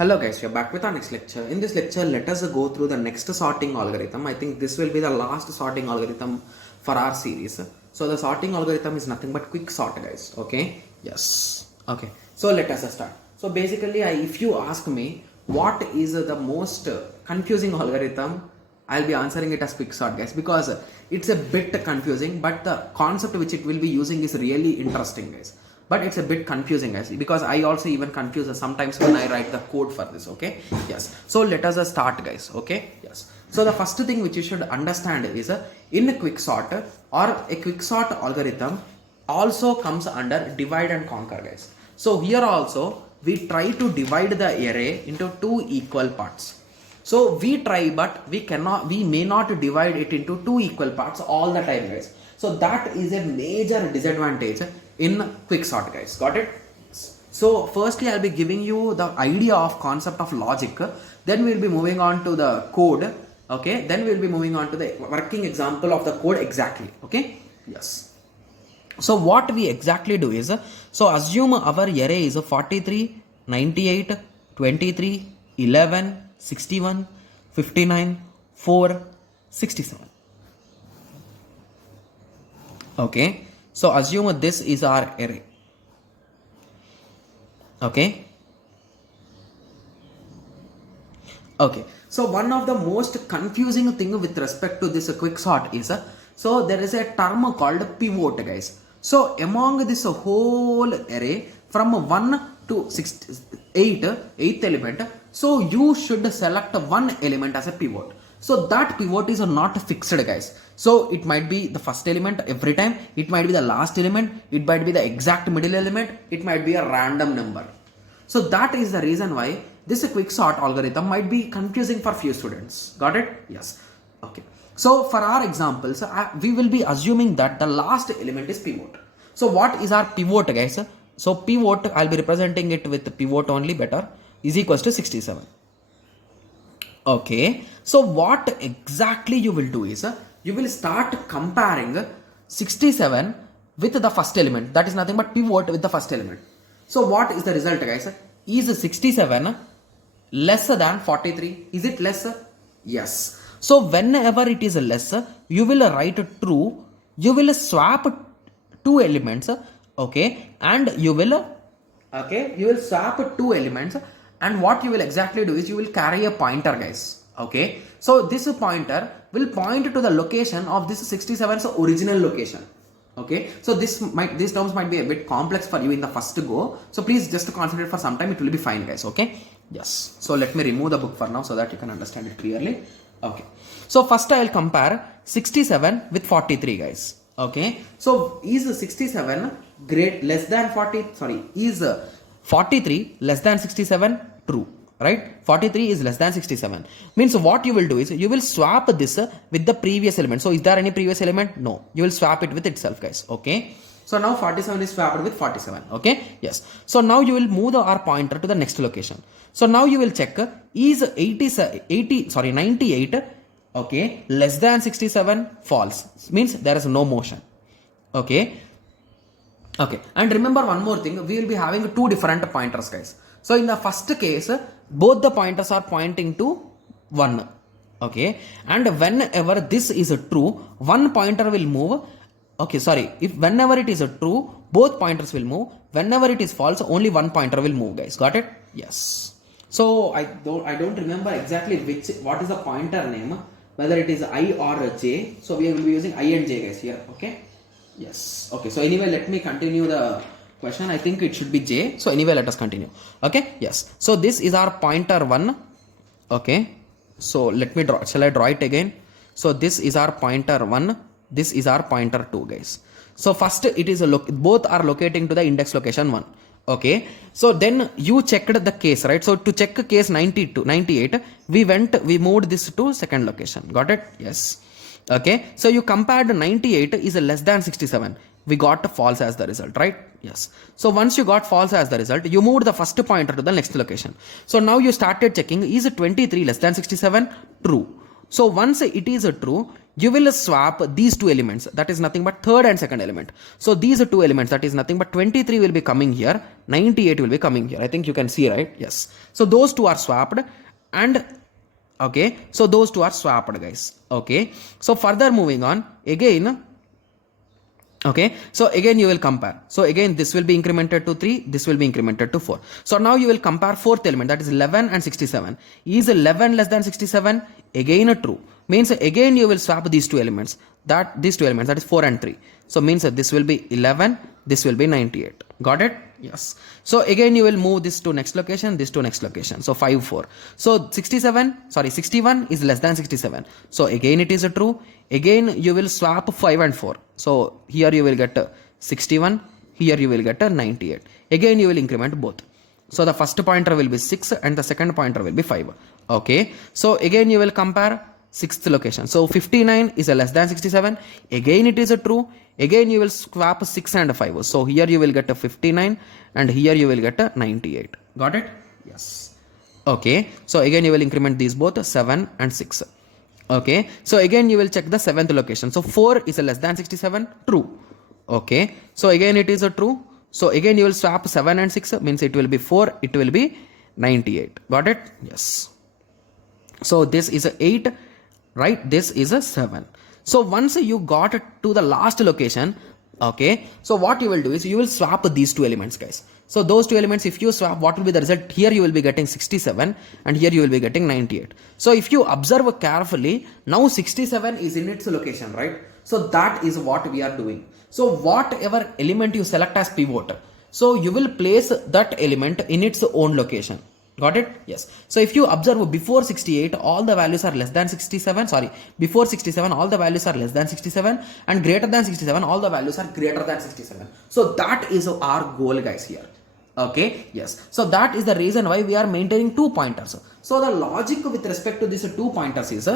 Hello guys, we are back with our next lecture. In this lecture, let us go through the next sorting algorithm. I think this will be the last sorting algorithm for our series. So the sorting algorithm is nothing but quick sort, guys. Okay? Yes. Okay. So let us start. So basically, if you ask me what is the most confusing algorithm, I'll be answering it as quick sort, guys, because it's a bit confusing, but the concept which it will be using is really interesting, guys. But it's a bit confusing, guys, because I also even confuse sometimes when I write the code for this. Okay, yes. So let us start, guys. Okay, yes. So the first thing which you should understand is in a quicksort or a quicksort algorithm also comes under divide and conquer, guys. So here also we try to divide the array into two equal parts. So we try, but we may not divide it into two equal parts all the time, guys. So that is a major disadvantage in quicksort, guys. Got it? So firstly, I'll be giving you the idea of concept of logic. Then we'll be moving on to the code. Okay. Then we'll be moving on to the working example of the code exactly. Okay. Yes. So what we exactly do is, so assume our array is 43, 98, 23, 11, 61, 59, 4, 67. Okay, so assume this is our array. Okay, so one of the most confusing thing with respect to this quicksort is, so there is a term called pivot, guys. So among this whole array from 1 to 8th element, so you should select one element as a pivot. So that pivot is not fixed, guys. So it might be the first element every time, it might be the last element, it might be the exact middle element, it might be a random number. So that is the reason why this quicksort algorithm might be confusing for few students. Got it? Yes. Okay. So for our examples, we will be assuming that the last element is pivot. So what is our pivot, guys? So pivot, I'll be representing it with pivot only better, is equals to 67. Okay, so what exactly you will do is, you will start comparing 67 with the first element, that is nothing but pivot with the first element. So what is the result, guys? Is 67 less than 43? Is it less? Yes. So whenever it is less, you will write true, you will swap two elements, okay, and you will swap two elements, and what you will exactly do is you will carry a pointer, guys. Okay, so this pointer will point to the location of this 67's original location. Okay, so these terms might be a bit complex for you in the first go, so please just concentrate for some time, it will be fine, guys. Okay, yes. So let me remove the book for now so that you can understand it clearly. Okay, so first I will compare 67 with 43, guys. Okay, so is 67 less than 40? Sorry, is 43 less than 67? True, right? 43 is less than 67. Means what you will do is you will swap this with the previous element. So is there any previous element? No. You will swap it with itself, guys. Okay. So now 47 is swapped with 47. Okay. Yes. So now you will move our pointer to the next location. So now you will check, is 98, okay, less than 67? False. Means there is no motion. Okay. Okay, and remember one more thing, we will be having two different pointers, guys. So in the first case, both the pointers are pointing to 1. Okay, and whenever this is true, one pointer will move. Okay, sorry, if whenever it is true, both pointers will move. Whenever it is false, only one pointer will move, guys. Got it? Yes. So I don't remember exactly what is the pointer name, whether it is I or J. So we will be using I and J, guys, here. Okay. Yes. Okay. So anyway, let me continue the question. I think it should be J. So anyway, let us continue. Okay. Yes. So this is our pointer 1. Okay. So let me draw. Shall I draw it again? So this is our pointer 1. This is our pointer 2, guys. So first it is both are locating to the index location 1. Okay. So then you checked the case, right? So to check case 98, we moved this to second location. Got it? Yes. Okay, so you compared 98 is less than 67. We got false as the result, right? Yes. So once you got false as the result, you moved the first pointer to the next location. So now you started checking, is 23 less than 67? True. So once it is a true, you will swap these two elements, that is nothing but third and second element. So these are two elements, that is nothing but 23 will be coming here, 98 will be coming here. I think you can see, right? Yes. So those two are swapped, and okay, so those two are swapped, guys. Okay, so further moving on again. Okay, so again you will compare. So again this will be incremented to 3, this will be incremented to 4. So now you will compare fourth element, that is 11 and 67. Is 11 less than 67? Again a true. Means again you will swap these two elements, these two elements, that is 4 and 3. So means this will be 11, this will be 98. Got it? Yes. So again you will move this to next location, this to next location. So 5, 4. So 61 is less than 67. So again it is a true. Again you will swap 5 and 4. So here you will get 61, here you will get 98. Again you will increment both. So the first pointer will be 6 and the second pointer will be 5. Okay. So again you will compare sixth location. So 59 is a less than 67. Again it is a true. Again you will swap 6 and 5. So here you will get a 59 and here you will get a 98. Got it? Yes. Okay. So again you will increment these both, 7 and 6. Okay. So again you will check the seventh location. So 4 is a less than 67. True. Okay. So again it is a true. So again you will swap 7 and 6, means it will be 4, it will be 98. Got it? Yes. So this is a 8, right? This is a 7. So once you got to the last location, okay, so what you will do is you will swap these two elements, guys. So those two elements, if you swap, what will be the result? Here you will be getting 67 and here you will be getting 98. So if you observe carefully, now 67 is in its location, right? So that is what we are doing. So whatever element you select as pivot, so you will place that element in its own location. Got it? Yes. So if you observe, before 68 all the values are less than 67, sorry, before 67 all the values are less than 67, and greater than 67 all the values are greater than 67. So that is our goal, guys, here. Okay, yes. So that is the reason why we are maintaining 2 pointers. So the logic with respect to these 2 pointers is,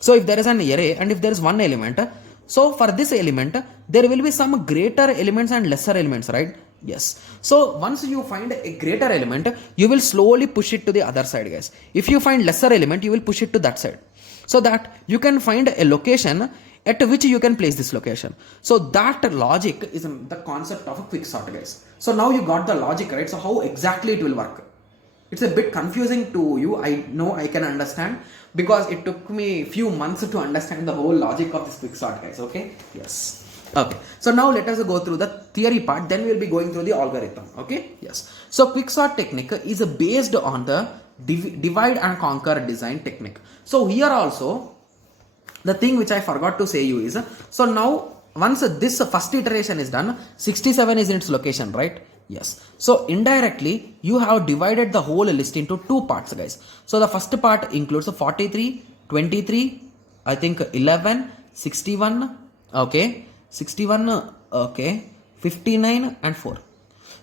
so if there is an array and if there is one element, so for this element there will be some greater elements and lesser elements, right? Yes. So once you find a greater element, you will slowly push it to the other side, guys. If you find lesser element, you will push it to that side, so that you can find a location at which you can place this location. So that logic is the concept of a quick sort, guys. So now you got the logic, right? So how exactly it will work? It's a bit confusing to you. I know, I can understand, because it took me a few months to understand the whole logic of this quick sort, guys. Okay. Yes. Okay, so now let us go through the theory part, then we will be going through the algorithm. Okay, yes. So quicksort technique is based on the divide and conquer design technique. So here also, the thing which I forgot to say you is, so now once this first iteration is done, 67 is in its location, right? Yes. So indirectly, you have divided the whole list into 2 parts, guys. So the first part includes 43, 23, I think 11, 61, okay, 61, okay, 59 and 4.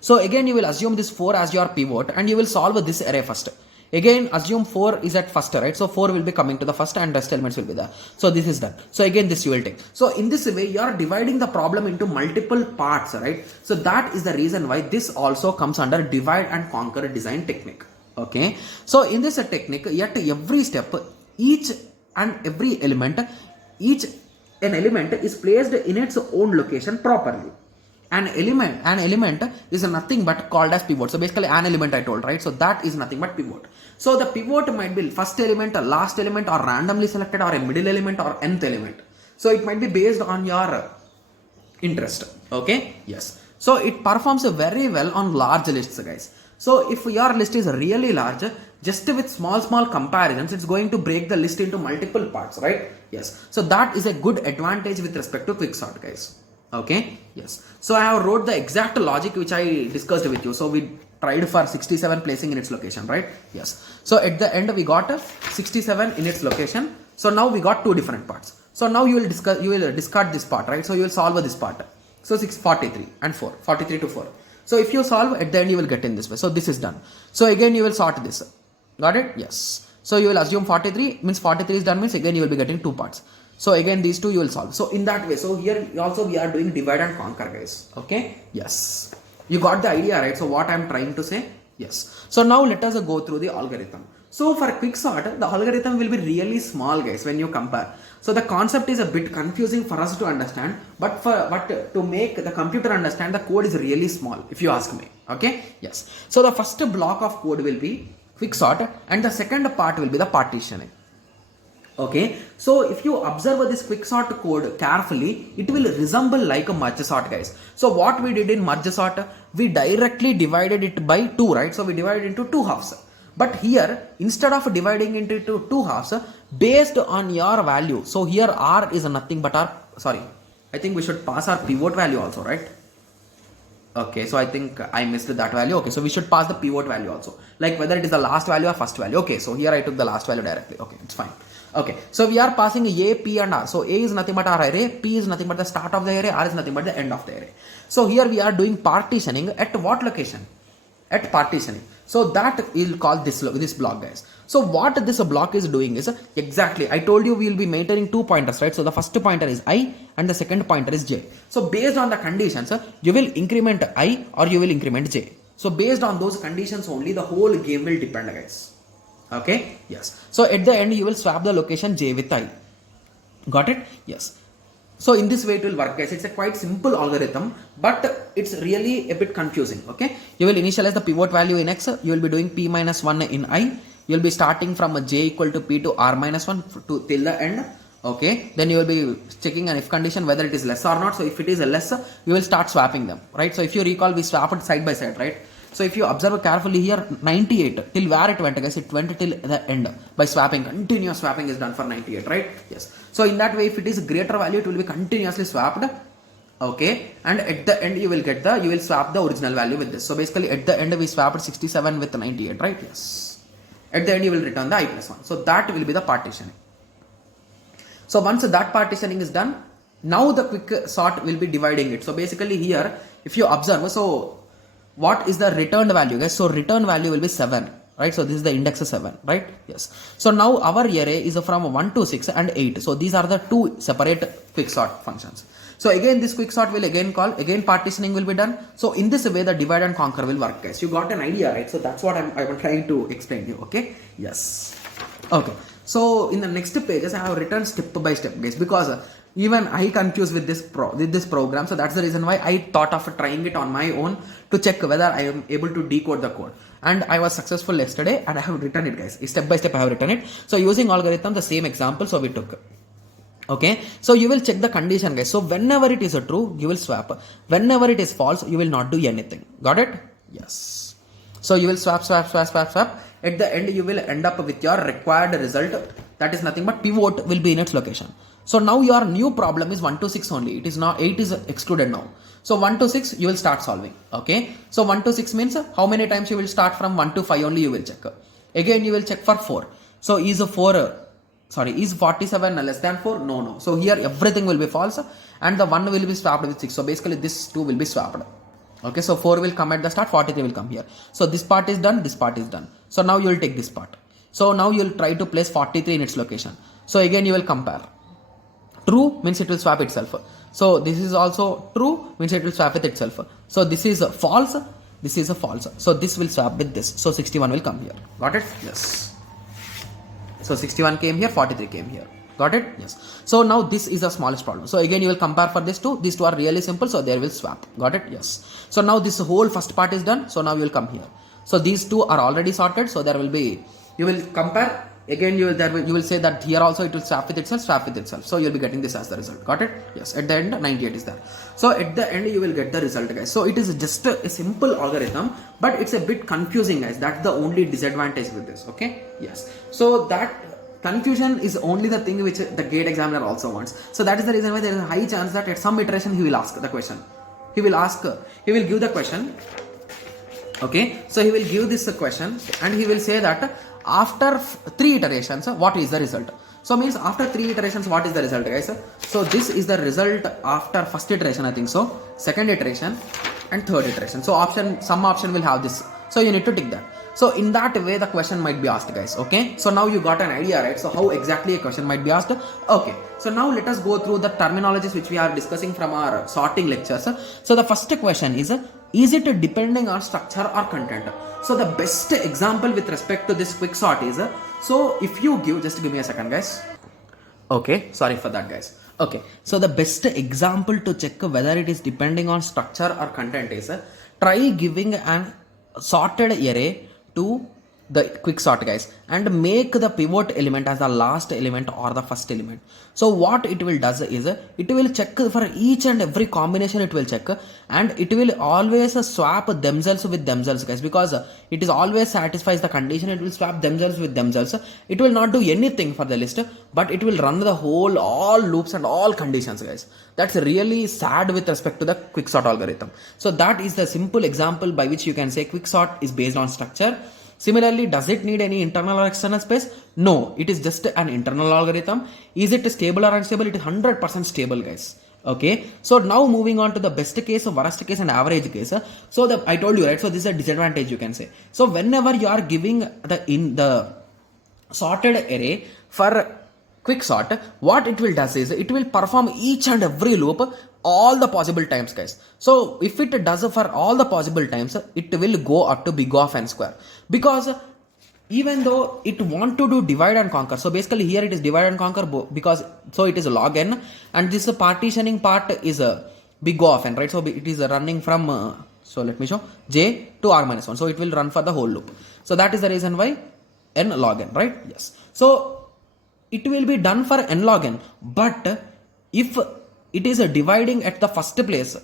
So again you will assume this 4 as your pivot and you will solve this array first. Again assume 4 is at first, right? So 4 will be coming to the first and rest elements will be there. So this is done. So again this you will take. So in this way you are dividing the problem into multiple parts, right? So that is the reason why this also comes under divide and conquer design technique. Okay. So in this technique, at every step, each and every element, an element is placed in its own location properly. An element is nothing but called as pivot. So basically an element I told, right? So that is nothing but pivot. So the pivot might be first element, a last element, or randomly selected, or a middle element, or nth element. So it might be based on your interest. Okay. Yes. So it performs very well on large lists, guys. So if your list is really large, just with small comparisons, it's going to break the list into multiple parts, right? Yes. So that is a good advantage with respect to quicksort, guys. Okay. Yes. So I have wrote the exact logic which I discussed with you. So we tried for 67 placing in its location, right? Yes. So at the end we got 67 in its location. So now we got 2 different parts. So now you will discard this part, right? So you will solve this part. So 643 and 4, 43 to 4. So if you solve, at the end you will get in this way. So this is done. So again you will sort this. Got it? Yes. So you will assume 43 means 43 is done, means again you will be getting 2 parts. So again these 2 you will solve. So in that way, so here also we are doing divide and conquer, guys. Okay. Yes. You got the idea, right? So what I am trying to say? Yes. So now let us go through the algorithm. So for quicksort, the algorithm will be really small, guys, when you compare. So the concept is a bit confusing for us to understand, but to make the computer understand, the code is really small, if you ask me. Okay, yes. So the first block of code will be quicksort, and the second part will be the partitioning. Okay, so if you observe this quicksort code carefully, it will resemble like a merge sort, guys. So what we did in merge sort, we directly divided it by 2, right? So we divided into 2 halves. But here, instead of dividing it into 2 halves, based on your value, so here r is nothing but our, sorry, I think we should pass our pivot value also, right? Okay, so I think I missed that value. Okay, so we should pass the pivot value also, like whether it is the last value or first value. Okay, so here I took the last value directly. Okay, it's fine. Okay, so we are passing A, P and R. So A is nothing but our array, P is nothing but the start of the array, R is nothing but the end of the array. So here we are doing partitioning at what location? At partitioning. So that we'll call this block, guys. So what this block is doing is exactly, I told you we will be maintaining 2 pointers, right? So the first pointer is I and the second pointer is J. So based on the conditions, you will increment I or you will increment J. So based on those conditions only, the whole game will depend, guys. Okay, yes. So at the end, you will swap the location J with I. Got it? Yes. So in this way it will work, guys. It's a quite simple algorithm, but it's really a bit confusing. Okay, you will initialize the pivot value in X. You will be doing P minus 1 in I. You will be starting from a J equal to P to R minus 1 to till the end. Okay, then you will be checking an if condition whether it is less or not. So if it is less, you will start swapping them, right? So if you recall, we swapped side by side, right? So if you observe carefully here, 98 till where it went, guys, it went till the end by swapping. Continuous swapping is done for 98, right? Yes. So in that way, if it is greater value, it will be continuously swapped. Okay, and at the end you will get you will swap the original value with this. So basically at the end we swapped 67 with 98, right? Yes. At the end you will return the I plus 1. So that will be the partitioning. So once that partitioning is done, now the quick sort will be dividing it. So basically here, if you observe, so what is the returned value, guys? So return value will be 7, right? So this is the index 7, right? Yes. So now our array is from 1 to 6 and 8. So these are the 2 separate quicksort functions. So again, this quicksort will again call, again partitioning will be done. So in this way, the divide and conquer will work, guys. You got an idea, right? So that's what I'm trying to explain to you. Okay. Yes. Okay. So in the next pages, I have written step by step, guys, because even I confused with this program. So that's the reason why I thought of trying it on my own to check whether I am able to decode the code. And I was successful yesterday and I have written it, guys. Step by step I have written it. So using algorithm, the same example, so we took. Okay, so you will check the condition, guys. So whenever it is a true, you will swap. Whenever it is false, you will not do anything. Got it? Yes. So you will swap. At the end, you will end up with your required result. That is nothing but pivot will be in its location. So now your new problem is 1 to 6 only. It is not 8 is excluded now. So 1 to 6 you will start solving. Okay. So 1 to 6 means how many times you will start from 1 to 5 only you will check. Again you will check for 4. So is 47 less than 4? No. So here everything will be false and the 1 will be swapped with 6. So basically this 2 will be swapped. Okay. So 4 will come at the start, 43 will come here. So this part is done, this part is done. So now you will take this part. So now you will try to place 43 in its location. So again you will compare. True means it will swap itself. So this is also true means it will swap with itself. So this is false. This is a false. So this will swap with this. So 61 will come here. Got it? Yes. So 61 came here, 43 came here. Got it? Yes. So now this is the smallest problem. So again you will compare for this two. These two are really simple. So they will swap. Got it? Yes. So now this whole first part is done. So now you will come here. So these two are already sorted. So there will be, you will compare. Again, you will say that here also it will swap with itself. So you will be getting this as the result. Got it? Yes. At the end, 98 is there. So at the end, you will get the result, guys. So it is just a simple algorithm, but it's a bit confusing, guys. That's the only disadvantage with this. Okay? Yes. So that confusion is only the thing which the gate examiner also wants. So that is the reason why there is a high chance that at some iteration he will ask the question. He will give the question. Okay? So he will give this question and he will say that after 3 iterations, what is the result? So means after 3 iterations, what is the result, guys? So this is the result after first iteration, I think so, second iteration and third iteration. So some option will have this. So you need to tick that. So in that way, the question might be asked, guys. Okay. So now you got an idea, right? So how exactly a question might be asked. Okay. So now let us go through the terminologies which we are discussing from our sorting lectures. So the first question is is it depending on structure or content? So the best example with respect to this quick sort is, so if you give, just give me a second guys. Okay, sorry for that guys. Okay, so the best example to check whether it is depending on structure or content is, try giving an sorted array to the quick sort guys, and make the pivot element as the last element or the first element. So what it will does is, it will check for each and every combination, it will check, and it will always swap themselves with themselves guys, because it is always satisfies the condition. It will swap themselves with themselves. It will not do anything for the list, but it will run the whole all loops and all conditions guys. That's really sad with respect to the quicksort algorithm. So that is the simple example by which you can say quicksort is based on structure. Similarly, does it need any internal or external space? No, it is just an internal algorithm. Is it stable or unstable? It is 100% stable guys. Okay, so now moving on to the best case, worst case and average case. So I told you, right, so this is a disadvantage you can say. So whenever you are giving the sorted array for quick sort, what it will does is, it will perform each and every loop all the possible times guys. So if it does for all the possible times, it will go up to big of n square, because even though it want to do divide and conquer, so basically here it is divide and conquer because so it is a log n, and this partitioning part is a big O of n, right? So it is running from so let me show j to r minus 1, so it will run for the whole loop. So that is the reason why n log n, right? Yes, so it will be done for n log n, but if it is a dividing at the first place,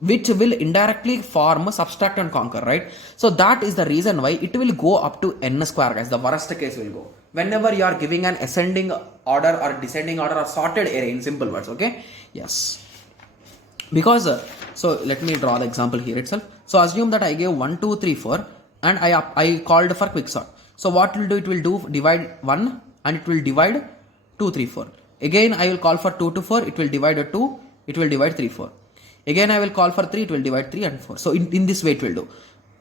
which will indirectly form subtract and conquer, right? So that is the reason why it will go up to n square guys. The worst case will go whenever you are giving an ascending order or descending order or sorted array in simple words. Okay, yes, because so let me draw the example here itself. So assume that I gave 1 2 3 4 and I called for quick sort. So what will do, it will do divide 1 and it will divide 2 3 4. Again I will call for 2 to 4, it will divide 2, it will divide 3 4. Again I will call for 3, it will divide 3 and 4. So in this way it will do,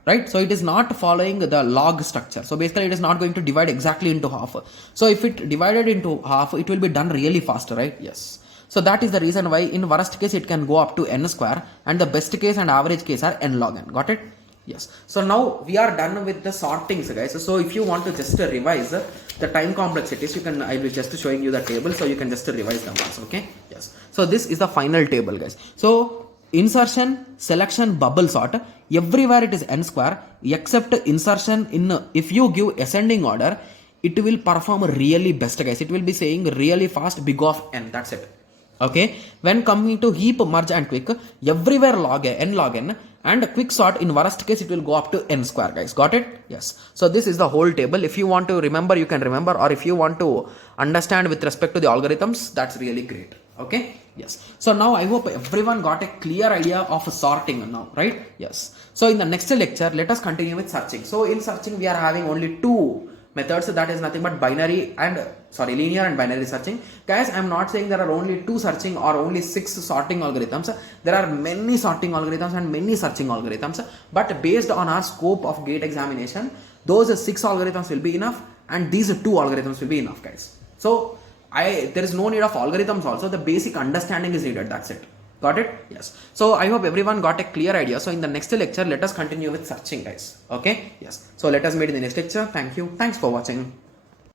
right? So it is not following the log structure. So basically it is not going to divide exactly into half. So if it divided into half, it will be done really fast, right? Yes. So that is the reason why in worst case it can go up to n square, and the best case and average case are n log n. Got it? Yes. So now we are done with the sortings guys. So if you want to just revise the time complexities, you can, I will just showing you the table, so you can just revise them once. Okay, yes. So this is the final table guys. So insertion, selection, bubble sort, everywhere it is n square except insertion. In if you give ascending order, it will perform really best guys. It will be saying really fast big of n. That's it. Okay, when coming to heap, merge and quick, everywhere log n log n, and quick sort in worst case it will go up to n square guys. Got it? Yes. So this is the whole table. If you want to remember, you can remember, or if you want to understand with respect to the algorithms, that's really great. Okay, yes. So now I hope everyone got a clear idea of sorting now, right? Yes. So in the next lecture, let us continue with searching. So in searching we are having only two methods, that is nothing but binary and linear and binary searching. Guys, I am not saying there are only two searching or only 6 sorting algorithms. There are many sorting algorithms and many searching algorithms, but based on our scope of GATE examination, those 6 algorithms will be enough and these 2 algorithms will be enough guys. So there is no need of algorithms also, the basic understanding is needed, that's it. Got it? Yes. So I hope everyone got a clear idea. So in the next lecture, let us continue with searching guys. Okay? Yes. So let us meet in the next lecture. Thank you. Thanks for watching.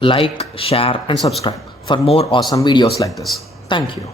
Like, share and subscribe for more awesome videos like this. Thank you.